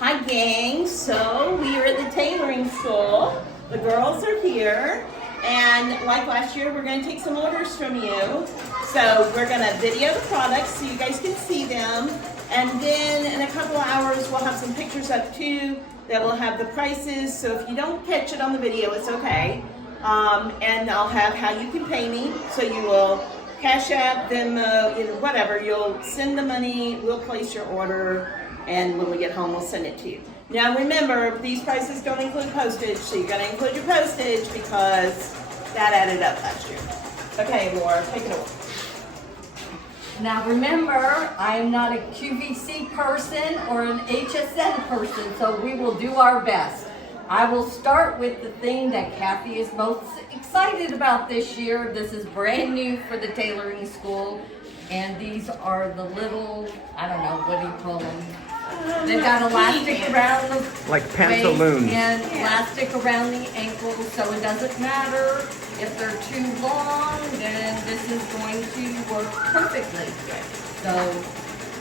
Hi gang, so we are at the tailoring school. The girls are here, and like last year, we're going to take some orders from you. So we're going to video the products so you guys can see them, and then in a couple of hours, we'll have some pictures up too that will have the prices. So if you don't catch it on the video, it's okay. And I'll have how you can pay me. So you will Cash App, Venmo, whatever. You'll send the money, we'll place your order, and when we get home, we'll send it to you. Now remember, these prices don't include postage, so you gotta include your postage because that added up last year. Okay, Laura, take it away. Now remember, I'm not a QVC person or an HSN person, so we will do our best. I will start with the thing that Kathy is most excited about this year. This is brand new for the tailoring school, and these are the little, I don't know, what do you call them? They've got elastic around the like waist pantaloons and elastic around the ankles, so it doesn't matter if they're too long, then this is going to work perfectly.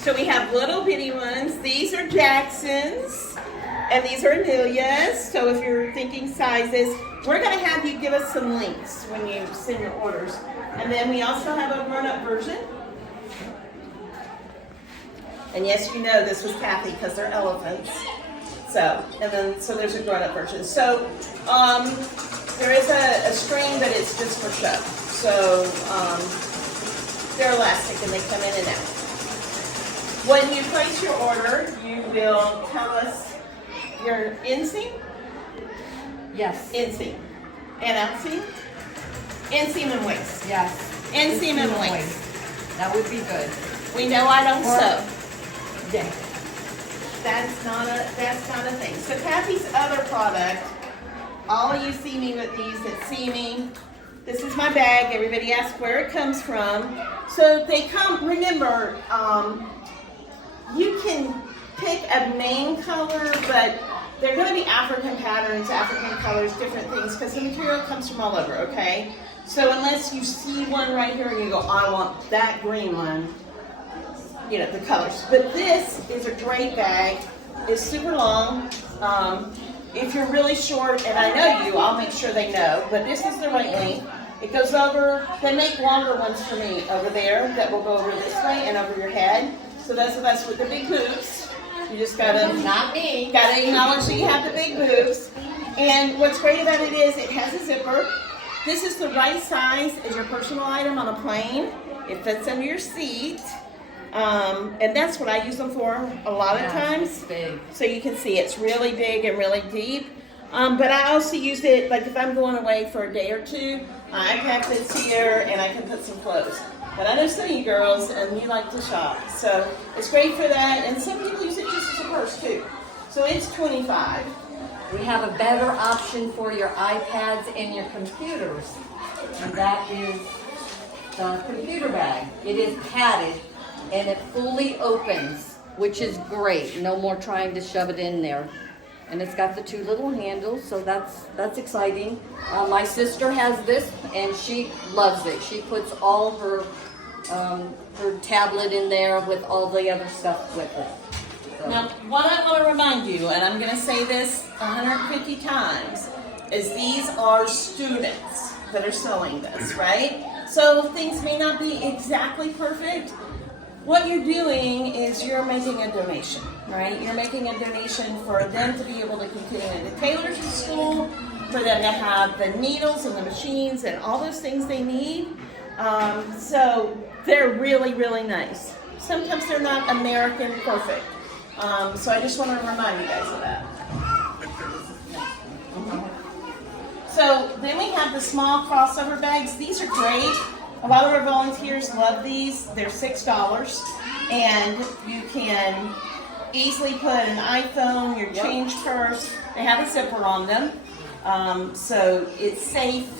So we have little bitty ones. These are Jacksons, and these are Amelia's. So if you're thinking sizes, we're going to have you give us some links when you send your orders. And then we also have a grown-up version. And yes, you know this was Kathy because they're elephants. So there's a grown-up version. So there is a string, but it's just for show. So they're elastic and they come in and out. When you place your order, you will tell us your inseam. Yes. Inseam. And outsseam. Inseam and waist. Yes. Inseam and waist. That would be good. We know I don't Or- sew. Yeah. That's not a thing. So Kathy's other product, all of you see me with these that see me. This is my bag. Everybody asks where it comes from. So they come, remember, you can pick a main color, but they're going to be African patterns, African colors, different things, because the material comes from all over, okay? So unless you see one right here and you go, I want that green one, you know, the colors. But this is a great bag. It's super long. If you're really short, and I know you, I'll make sure they know, but this is the right length. It goes over, they make longer ones for me over there that will go over this way and over your head. So those of us with the big boobs, you just gotta, Not me. gotta acknowledge that you have the big boobs. And what's great about it is it has a zipper. This is the right size as your personal item on a plane. It fits under your seat. And that's what I use them for a lot of times. It's big. So you can see it's really big and really deep. But I also use it, like if I'm going away for a day or two, I pack this here and I can put some clothes. But I know some of you girls, and you like to shop. So it's great for that. And some people use it just as a purse too. So it's $25. We have a better option for your iPads and your computers, and that is the computer bag. It is padded, and it fully opens, which is great. No more trying to shove it in there. And it's got the two little handles, so that's exciting. My sister has this, and she loves it. She puts all her tablet in there with all the other stuff with it. So. Now, what I want to remind you, and I'm going to say this 150 times, is these are students that are sewing this, right? So things may not be exactly perfect. What you're doing is you're making a donation, right? You're making a donation for them to be able to continue in the tailors in school, for them to have the needles and the machines and all those things they need. So they're really, really nice. Sometimes they're not American perfect. So I just want to remind you guys of that. So then we have the small crossover bags. These are great. A lot of our volunteers love these. They're $6, and you can easily put an iPhone, your change purse. They have a zipper on them, so it's safe.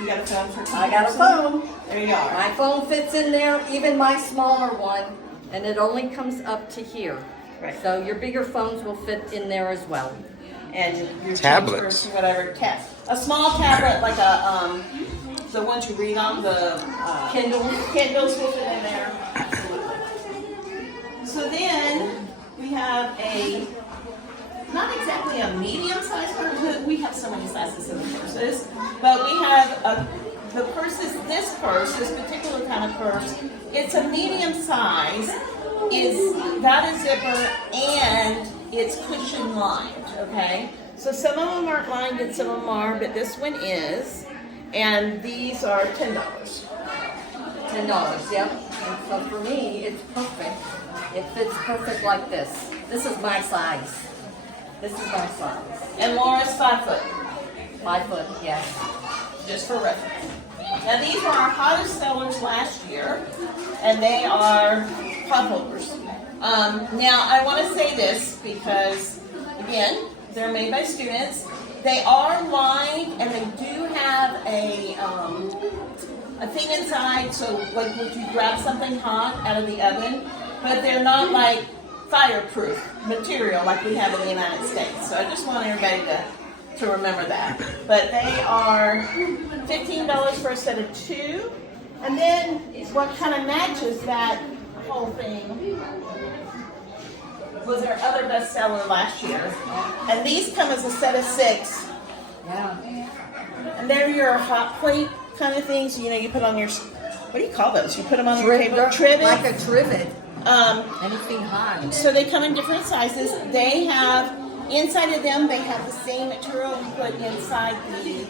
You got a phone for? I got a phone. There you are. My phone fits in there, even my smaller one, and it only comes up to here. Right. So your bigger phones will fit in there as well. And your Tablets. change purse, whatever. A small tablet, like a the ones you read on, the Kindles will fit in there. So then we have a actually a medium-sized purse. We have so many sizes in the purses, but we have the purses. This purse, this particular kind of purse, it's a medium size. It's got a zipper and it's cushion lined. Okay, so some of them aren't lined and some of them are, but this one is, and these are $10. $10, yep. And so for me, it's perfect. It fits perfect like this. This is my size. This is my size. And Laura's 5 foot. 5 foot, yes. Just for reference. Now these were our hottest sellers last year, and they are pop holders. Now I want to say this because, again, they're made by students. They are lined, and they do have a thing inside, so like would you grab something hot out of the oven, but they're not like fireproof material like we have in the United States. So I just want everybody to remember that. But they are $15 for a set of 2. And then what kind of matches that whole thing was our other bestseller last year. And these come as a set of 6. Yeah. And they're your hot plate kind of things. You know, you put on your, what do you call those? You put them on your table? Trivet. Like a trivet. Anything hot. So they come in different sizes. They have, inside of them, they have the same material we put inside the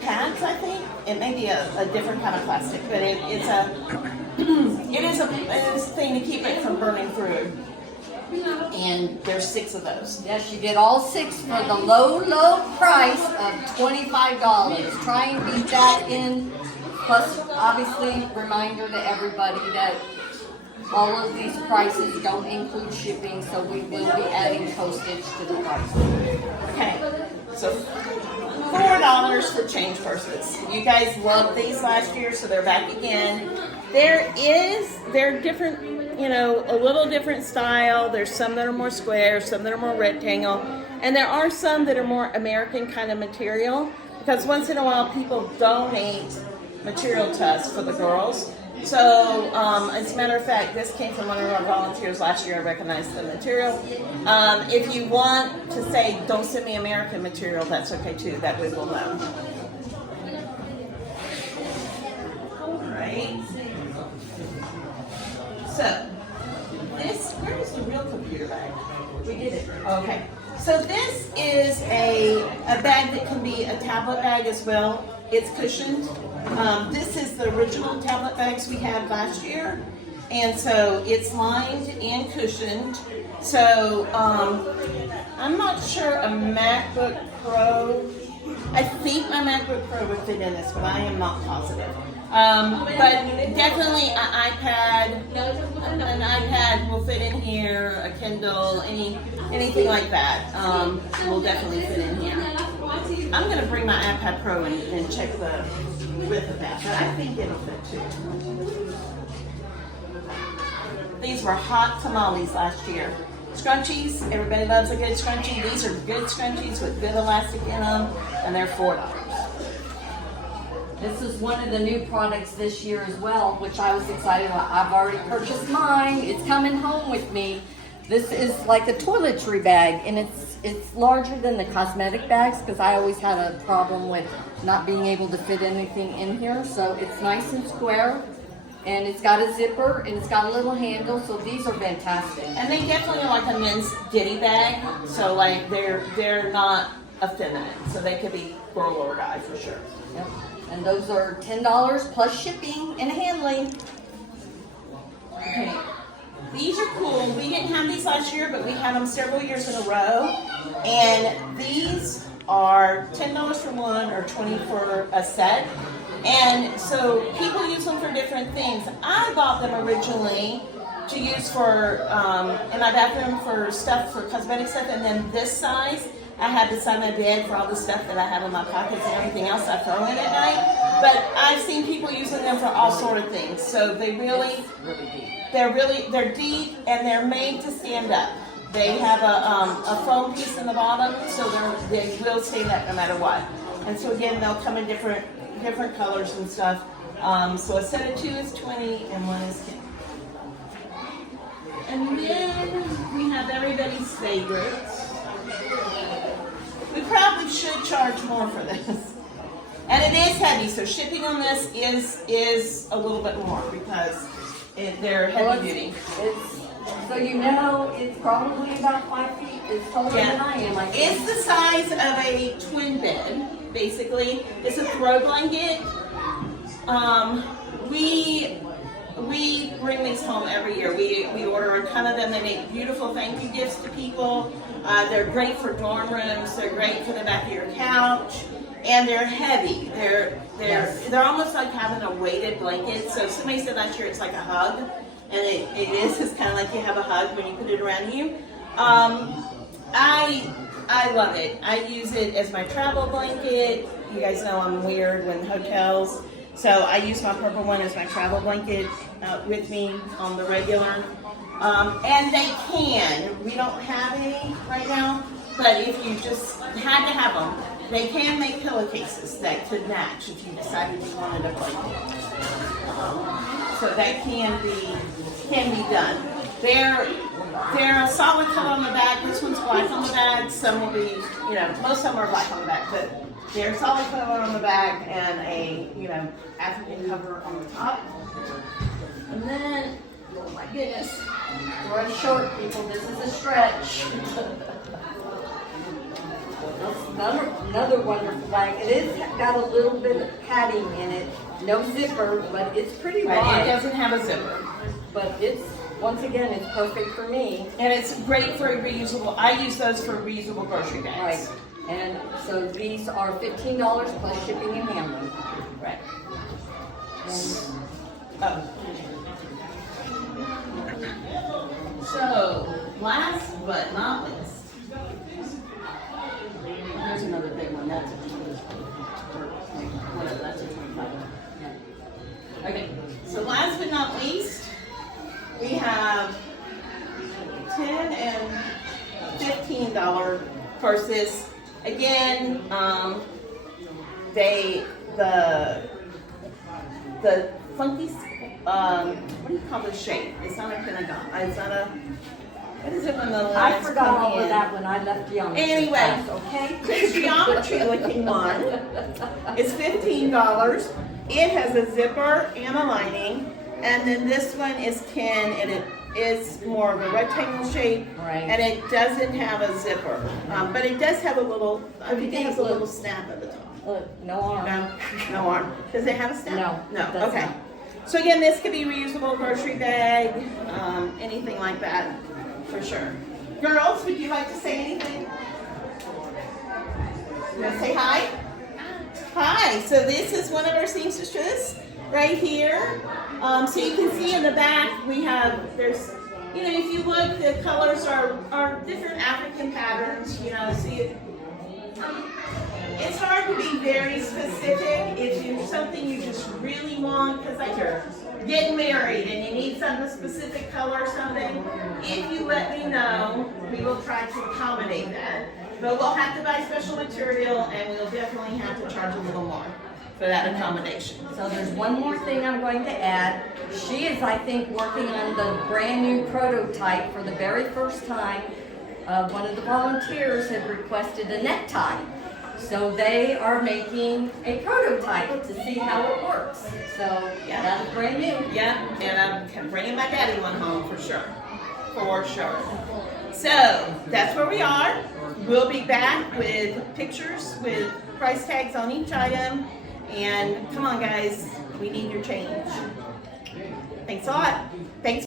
pads, I think. It may be a different kind of plastic, but it is a thing to keep it from burning through. And there's 6 of those. Yes, you get all 6 for the low, low price of $25. Try and beat that in. Plus, obviously, reminder to everybody that all of these prices don't include shipping, so we will be adding postage to the price. Okay, so $4 for change purses. You guys loved these last year, so they're back again. They're different, you know, a little different style. There's some that are more square, some that are more rectangle, and there are some that are more American kind of material, because once in a while people donate material to us for the girls. So, as a matter of fact, this came from one of our volunteers last year. I recognized the material. If you want to say, don't send me American material, that's okay too. That way we'll know. Alright. So, where is the real computer bag? We did it. Okay. So this is a bag that can be a tablet bag as well. It's cushioned. This is the original tablet bags we had last year. And so it's lined and cushioned. So I'm not sure a MacBook Pro, I think my MacBook Pro would fit in this, but I am not positive. But definitely an iPad will fit in here, a Kindle, anything like that will definitely fit in here. I'm going to bring my iPad Pro and check the width of that, but I think it'll fit too. These were hot tamales last year. Scrunchies, everybody loves a good scrunchie. These are good scrunchies with good elastic in them, and they're $4. This is one of the new products this year as well, which I was excited about. I've already purchased mine. It's coming home with me. This is like a toiletry bag, and it's larger than the cosmetic bags because I always had a problem with not being able to fit anything in here. So it's nice and square, and it's got a zipper, and it's got a little handle. So these are fantastic. And they definitely are like a men's ditty bag. So like they're not effeminate. So they could be girl or guy for sure. Yep. And those are $10 plus shipping and handling. Okay. These are cool. We didn't have these last year, but we had them several years in a row. And these are $10 for one or $20 for a set. And so people use them for different things. I bought them originally to use for in my bathroom for stuff, for cosmetic stuff, and then this size I have beside my bed for all the stuff that I have in my pockets and everything else I throw in at night. But I've seen people using them for all sort of things. So they're deep and they're made to stand up. They have a foam piece in the bottom, so they will stand up no matter what. And so again, they'll come in different colors and stuff. So a set of 2 is $20 and 1 is $10. And then we have everybody's favorites. should charge more for this. And it is heavy, so shipping on this is a little bit more because they're heavy duty. So you know it's probably about 5 feet. It's taller than I am. I think. It's the size of a twin bed, basically. It's a throw blanket. We bring these home every year. We order a ton of them. They make beautiful thank you gifts to people. They're great for dorm rooms. They're great for the back of your couch. And they're heavy. They're almost like having a weighted blanket. So somebody said last year it's like a hug, and it is. It's kind of like you have a hug when you put it around you. I love it. I use it as my travel blanket. You guys know I'm weird when hotels, so I use my purple one as my travel blanket with me on the regular. And they can. We don't have any right now, but if you just had to have them. They can make pillowcases that could match if you decided you wanted a blanket. So that can be done. They're a solid color on the back. This one's black on the back. Some will be, most of them are black on the back, but they're solid color on the back and a, African cover on the top. And then, oh my goodness, Run short, people. This is a stretch. Another wonderful bag. It is got a little bit of padding in it. No zipper, but it's pretty wide. Right, it doesn't have a zipper. But it's, once again, it's perfect for me. And it's great for reusable. I use those for reusable grocery bags. Right. And so these are $15 plus shipping and handling. Right. So, last but not least, there's another big one. That's a 20, or whatever. That's a 25. Yeah. Okay. So last but not least, we have $10 and $15 purses. Again, the funky. What do you call this shape? It's not a pentagon. It's not a. What is it when the lines I forgot come all in? of that when I left geometry Anyway, class, okay? this geometry looking one is $15. It has a zipper and a lining, and then this one is tin, and it is more of a rectangle shape, Right. and it doesn't have a zipper, but it does have a little. I think it has a little snap at the top. Look, no arm. No arm. Does it have a snap? No, it does Okay. not. So again, this could be reusable grocery bag, anything like that, for sure. Girls, would you like to say anything? You want to say hi? Hi. So this is one of our seamstresses right here. So you can see in the back we have, there's, if you look, the colors are different African patterns, so it's hard to be very specific if it's something you just really want, because like you're getting married and you need some specific color or something. If you let me know, we will try to accommodate that. But we'll have to buy special material, and we'll definitely have to charge a little more for that accommodation. So there's one more thing I'm going to add. She is, I think, working on the brand new prototype for the very first time. One of the volunteers had requested a necktie. So they are making a prototype to see how it works. So Yeah. that's brand new. Yeah, and I'm bringing my daddy one home for sure. For sure. So that's where we are. We'll be back with pictures with price tags on each item. And come on, guys, we need your change. Thanks a lot. Thanks.